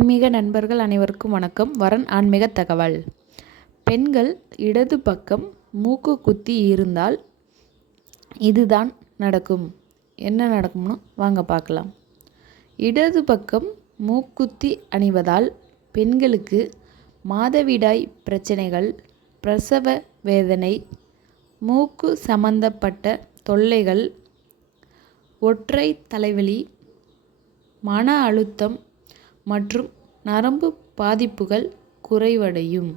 ஆன்மீக நண்பர்கள் அனைவருக்கும் வணக்கம். வரன் ஆன்மீக தகவல். பெண்கள் இடது பக்கம் மூக்கு குத்தி இருந்தால் இதுதான் நடக்கும். என்ன நடக்கும்னு வாங்க பார்க்கலாம். இடது பக்கம் மூக்குத்தி அணிவதால் பெண்களுக்கு மாதவிடாய் பிரச்சனைகள் பிரசவ வேதனை மூக்கு சம்பந்தப்பட்ட தொல்லைகள் ஒற்றை தலைவலி மன அழுத்தம் மற்றும் நரம்பு பாதிப்புகள் குறைவடையும்.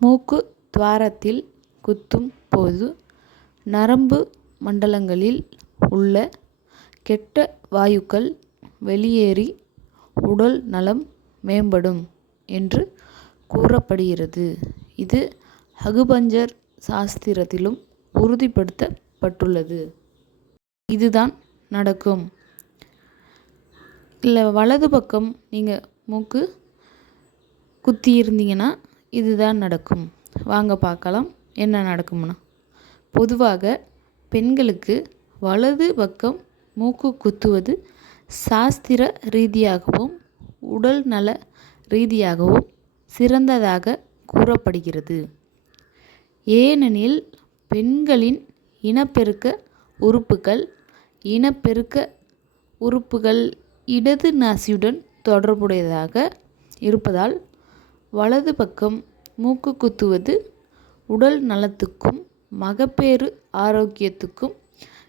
மூக்கு துவாரத்தில் குத்தும் போது நரம்பு மண்டலங்களில் உள்ள கெட்ட வாயுக்கள் வெளியேறி உடல் நலம் மேம்படும் என்று கூறப்படுகிறது. இது அகுபஞ்சர் சாஸ்திரத்திலும் உறுதிப்படுத்தப்பட்டுள்ளது. இதுதான் நடக்கும். இல்லை வலது பக்கம் நீங்கள் மூக்கு குத்தி இருந்தீங்கன்னா இதுதான் நடக்கும். வாங்க பார்க்கலாம் என்ன நடக்கும்னு பொதுவாக பெண்களுக்கு வலது பக்கம் மூக்கு குத்துவது சாஸ்திர ரீதியாகவும் உடல் நல ரீதியாகவும் சிறந்ததாக கூறப்படுகிறது. ஏனெனில் பெண்களின் இனப்பெருக்க உறுப்புகள் இனப்பெருக்க உறுப்புகள் இடது நாசியுடன் தொடர்புடையதாக இருப்பதால் வலது பக்கம் மூக்கு குத்துவது உடல் நலத்துக்கும் மகப்பேறு ஆரோக்கியத்துக்கும்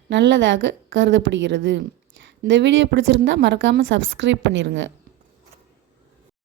நல்லதாக கருதப்படுகிறது. இந்த வீடியோ பிடிச்சிருந்தா மறக்காமல் சப்ஸ்கிரைப் பண்ணிடுங்க